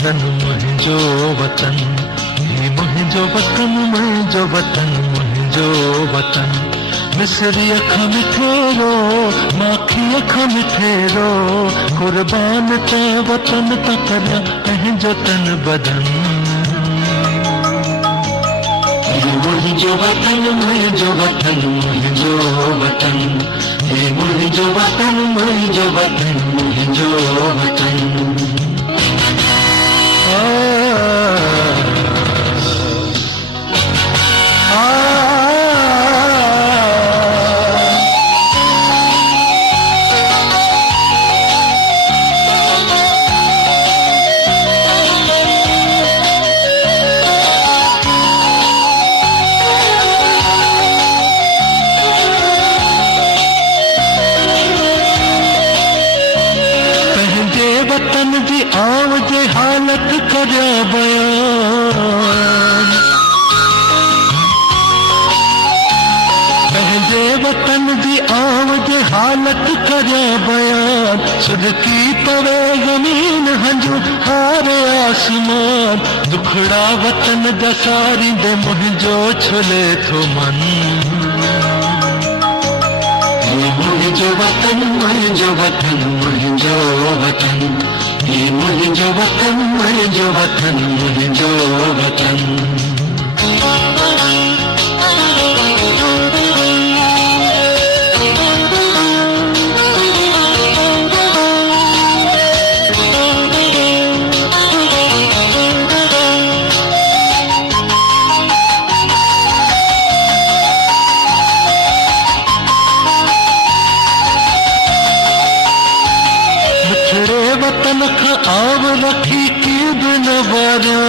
वतन मुंहिंजो वतन, ही मुंहिंजो वतन, मुंहिंजो वतन, मुंहिंजो वतन। मिसरी अख मिठेरो, माखी अख मिठेरो, कुर्बान ते वतन त करियां पंहिंजो तन बदन। ही मुंहिंजो वतन, मुंहिंजो वतन, मुंहिंजो वतन, ही मुंहिंजो वतन, मुंहिंजो वतन, मुंहिंजो वतन। वतन जी आव जे हालत करिया बयान, पंहिंजे वतन जी आव जे हालत करिया बयान। सुॾकी पवे ज़मीन हंजू हारे आसमान, दुखड़ा वतन जा सारींदे मुंहिंजो छुले थो मन। मुंहिंजो वतन, मुंहिंजो वतन, मुंहिंजो वतन, ही मुंहिंजो वतन, मुंहिंजो वतन, मुंहिंजो वतन। वतन खां आव रखी कीद न वारियां,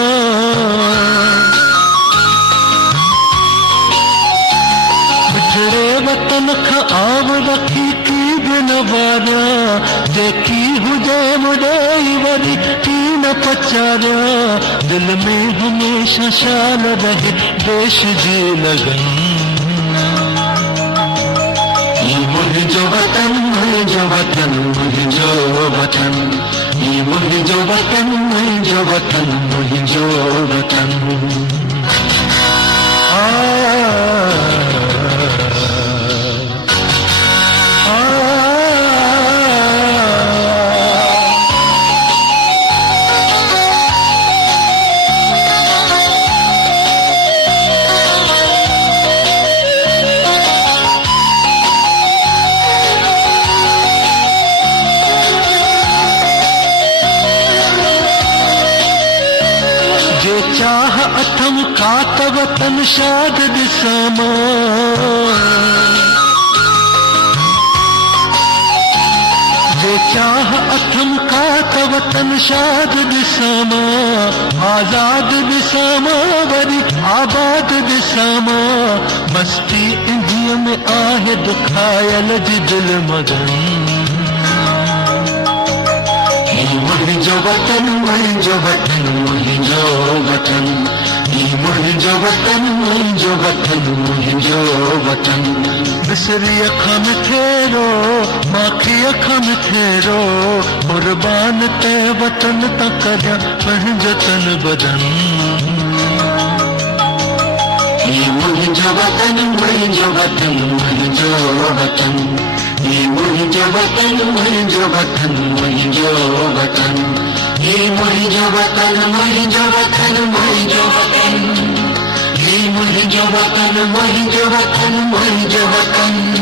मिठड़े वतन खां आव रखी कीद न वारियां। जेकी हुजे मुॾेई वरी की न पचारियां, दिल में हमेशा शान रहे देश जी लगन। मुंहिंजो वतन, मुंहिंजो वतन, मुंहिंजो वतन, ही मुंहिंजो वतन, मुंहिंजो वतन, मुंहिंजो वतन। चाह अथम का त वतन शाद ॾिसां मां, जे चाह अथम का त वतन शाद ॾिसां मां। आज़ाद ॾिसां मां वरी आबाद ॾिसां मां, मस्ती इंधीअ में आहे दुखायल जी दिल मगन। मुंहिंजो वतन, मुंहिंजो वतन, मुंहिंजो वतन, ही मुंहिंजो वतन, मुंहिंजो वतन, मुंहिंजो वतन। मिसरी अख मिठेरो, माखी अख मिठेरो, कुर्बान ते वतन त करियां पंहिंजो तन बदन। ही मुंहिंजो वतन, मुंहिंजो वतन, मुंहिंजो वतन, ही मुंहिंजो वतन, मुंहिंजो वतन, मुंहिंजो वतन, ही मुंहिंजो वतन, मुंहिंजो वतन, मुंहिंजो वतन, ही मुंहिंजो वतन, मुंहिंजो वतन, मुंहिंजो वतन।